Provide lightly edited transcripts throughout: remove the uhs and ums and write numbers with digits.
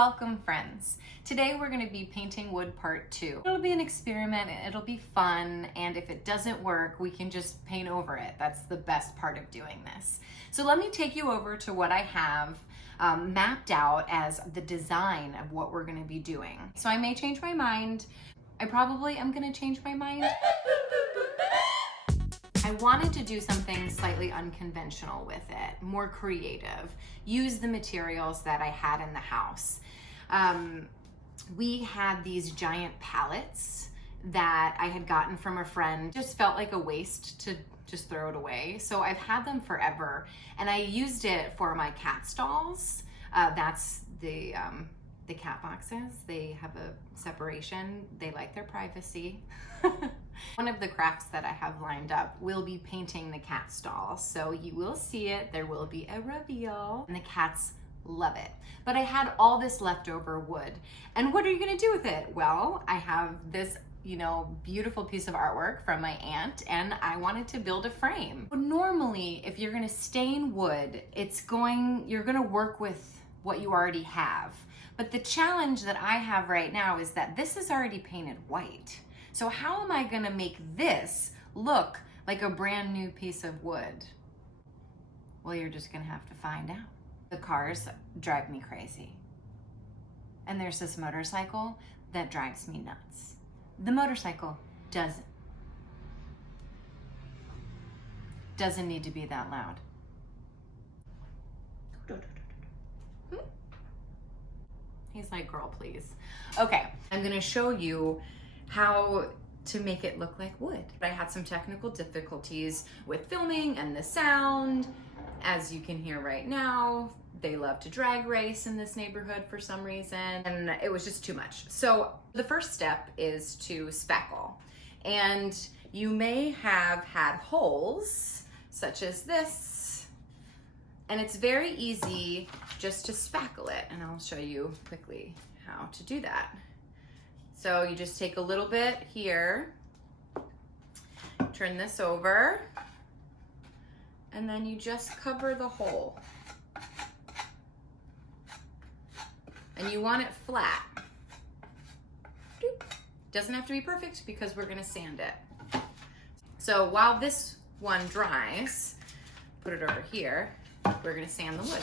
Welcome friends. Today we're going to be painting wood part 2. It'll be an experiment, it'll be fun, and if it doesn't work, we can just paint over it. That's the best part of doing this. So let me take you over to what I have mapped out as the design of what we're going to be doing. So I may change my mind. I probably am going to change my mind. I wanted to do something slightly unconventional with it, more creative, use the materials that I had in the house. We had these giant pallets that I had gotten from a friend. Just felt like a waste to just throw it away. So I've had them forever, and I used it for my cat stalls. That's the cat boxes. They have a separation. They like their privacy. One of the crafts that I have lined up will be painting the cat stall. So you will see it. There will be a reveal, and the cats love it. But I had all this leftover wood. And what are you gonna do with it? Well, I have this beautiful piece of artwork from my aunt, and I wanted to build a frame. Normally, if you're gonna stain wood, you're gonna work with what you already have. But the challenge that I have right now is that this is already painted white. So how am I gonna make this look like a brand new piece of wood? Well, you're just gonna have to find out. The cars drive me crazy. And there's this motorcycle that drives me nuts. The motorcycle doesn't need to be that loud. He's like, girl, please. Okay, I'm gonna show you how to make it look like wood. I had some technical difficulties with filming and the sound. As you can hear right now, they love to drag race in this neighborhood for some reason, and it was just too much. So the first step is to speckle. And you may have had holes, such as this, and it's very easy just to speckle it, and I'll show you quickly how to do that. So you just take a little bit here, turn this over, and then you just cover the hole. And you want it flat. Doesn't have to be perfect because we're gonna sand it. So while this one dries, put it over here, we're gonna sand the wood.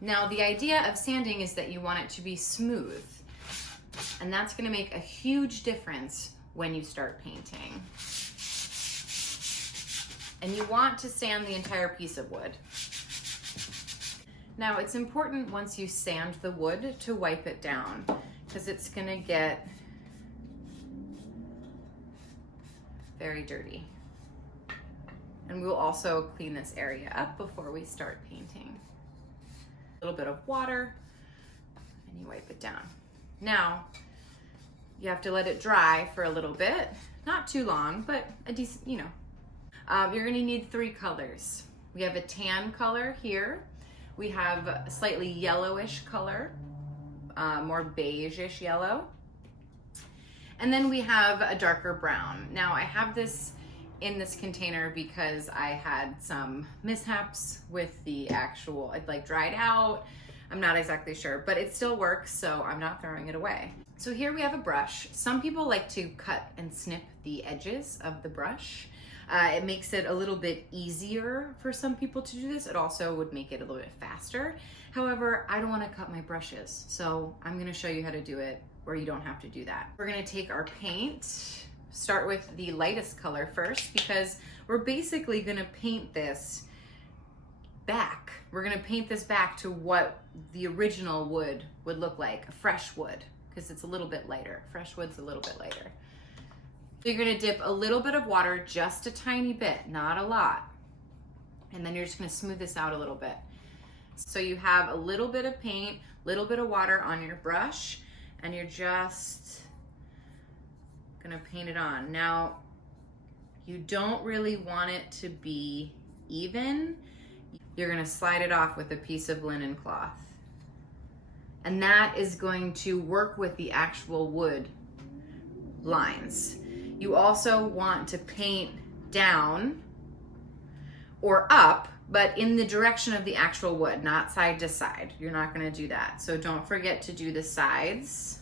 Now the idea of sanding is that you want it to be smooth. And that's gonna make a huge difference when you start painting. And you want to sand the entire piece of wood. Now it's important once you sand the wood to wipe it down, because it's gonna get very dirty. And we'll also clean this area up before we start painting. A little bit of water, and you wipe it down. Now, you have to let it dry for a little bit, not too long, but a decent, you're gonna need 3 colors. We have a tan color here. We have a slightly yellowish color, more beige-ish yellow. And then we have a darker brown. Now I have this in this container because I had some mishaps with the actual, it like dried out. I'm not exactly sure, but it still works, so I'm not throwing it away. So here we have a brush. Some people like to cut and snip the edges of the brush. It makes it a little bit easier for some people to do this. It also would make it a little bit faster. However, I don't want to cut my brushes, so I'm going to show you how to do it where you don't have to do that. We're going to take our paint, start with the lightest color first, because we're basically going to paint this back. We're going to paint this back to what the original wood would look like, fresh wood, because it's a little bit lighter. Fresh wood's a little bit lighter. So you're gonna dip a little bit of water, just a tiny bit, not a lot. And then you're just gonna smooth this out a little bit. So you have a little bit of paint, little bit of water on your brush, and you're just gonna paint it on. Now, you don't really want it to be even. You're gonna slide it off with a piece of linen cloth. And that is going to work with the actual wood lines. You also want to paint down or up but in the direction of the actual wood, not side to side. You're not gonna do that. So don't forget to do the sides.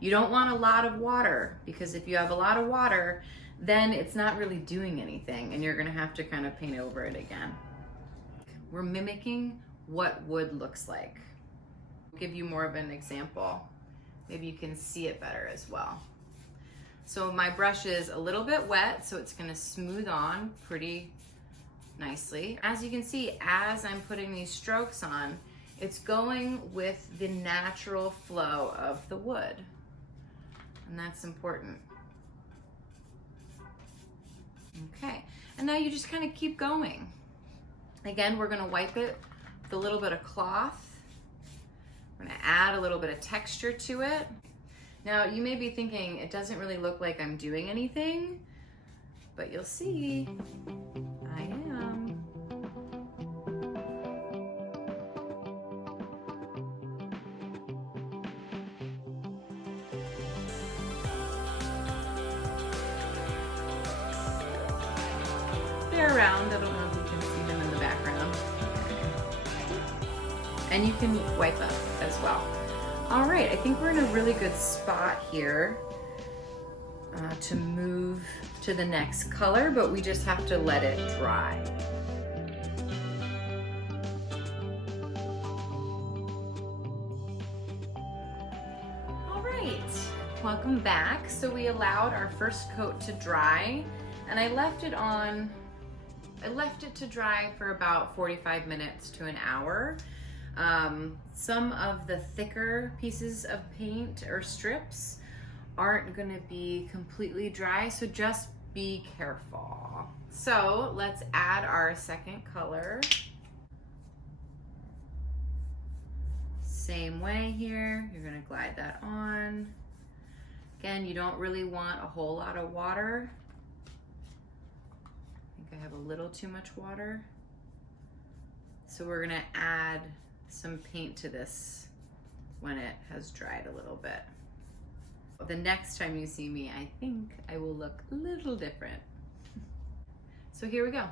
You don't want a lot of water, because if you have a lot of water, then it's not really doing anything and you're gonna have to kind of paint over it again. We're mimicking what wood looks like. I'll give you more of an example. Maybe you can see it better as well. So my brush is a little bit wet, so it's gonna smooth on pretty nicely. As you can see, as I'm putting these strokes on, it's going with the natural flow of the wood. And that's important. Okay, and now you just kind of keep going. Again, we're gonna wipe it with a little bit of cloth. We're gonna add a little bit of texture to it. Now, you may be thinking, it doesn't really look like I'm doing anything, but you'll see, I am. They're around, I don't know if you can see them in the background. And you can wipe up as well. All right, I think we're in a really good spot here to move to the next color, but we just have to let it dry. All right, welcome back. So we allowed our first coat to dry, and I left it to dry for about 45 minutes to an hour. Some of the thicker pieces of paint or strips aren't gonna be completely dry, so just be careful. So let's add our second color. Same way here, you're gonna glide that on. Again, you don't really want a whole lot of water. I think I have a little too much water. So we're gonna add some paint to this when it has dried a little bit. The next time you see me, I think I will look a little different. So here we go.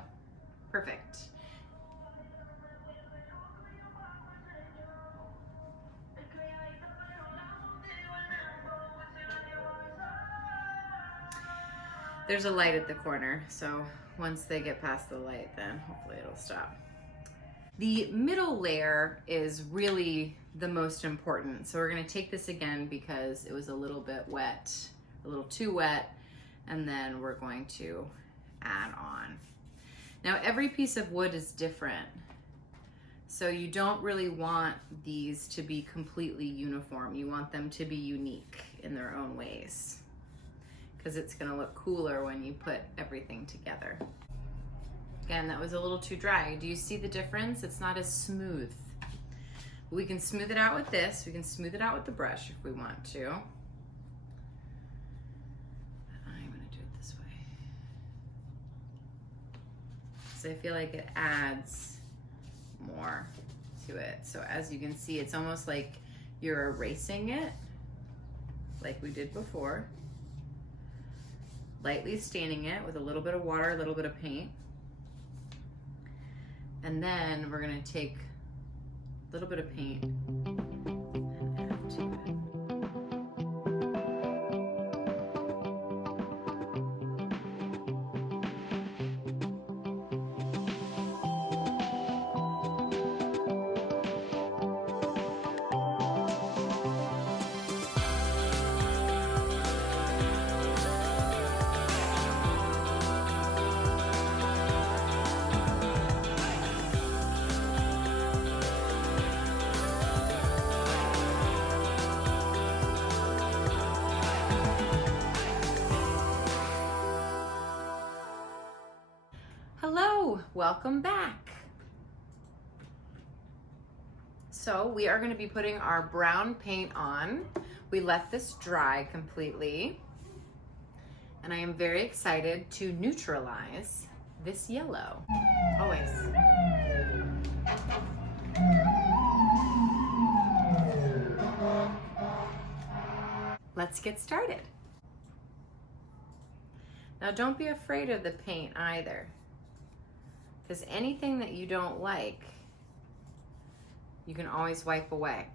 Perfect. There's a light at the corner, so once they get past the light, then hopefully it'll stop. The middle layer is really the most important. So we're gonna take this again because it was a little bit wet, a little too wet, and then we're going to add on. Now every piece of wood is different. So you don't really want these to be completely uniform. You want them to be unique in their own ways, because it's gonna look cooler when you put everything together. Again, that was a little too dry. Do you see the difference? It's not as smooth. We can smooth it out with this. We can smooth it out with the brush if we want to. But I'm gonna do it this way. So I feel like it adds more to it. So as you can see, it's almost like you're erasing it, like we did before. Lightly staining it with a little bit of water, a little bit of paint. And then we're gonna take a little bit of paint and add to it. Hello, welcome back. So we are going to be putting our brown paint on. We let this dry completely, and I am very excited to neutralize this yellow. Always. Let's get started. Now don't be afraid of the paint either. Because anything that you don't like, you can always wipe away.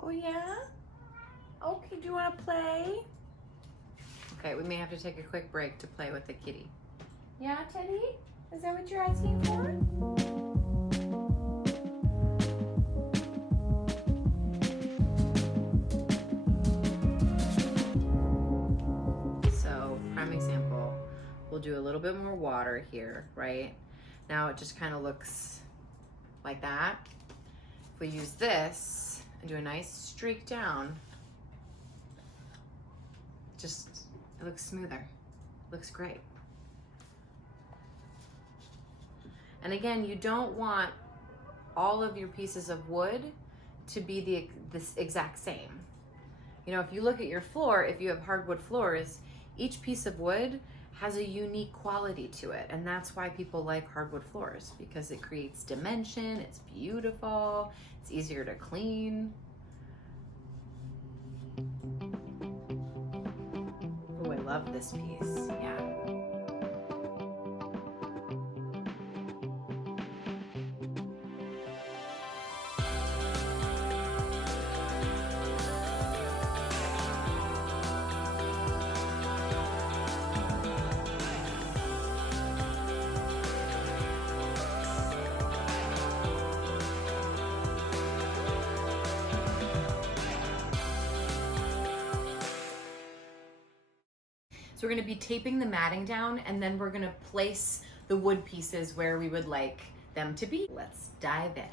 Oh yeah? Okay, do you want to play? Okay, we may have to take a quick break to play with the kitty. Yeah, Teddy? Is that what you're asking for? So, prime example, we'll do a little bit more water here, right? Now it just kind of looks like that. If we use this and do a nice streak down, just, it looks smoother. Looks great. And again, you don't want all of your pieces of wood to be this exact same. You know, if you look at your floor, if you have hardwood floors, each piece of wood has a unique quality to it. And that's why people like hardwood floors, because it creates dimension, it's beautiful, it's easier to clean. Oh, I love this piece, yeah. So we're gonna be taping the matting down, and then we're gonna place the wood pieces where we would like them to be. Let's dive in.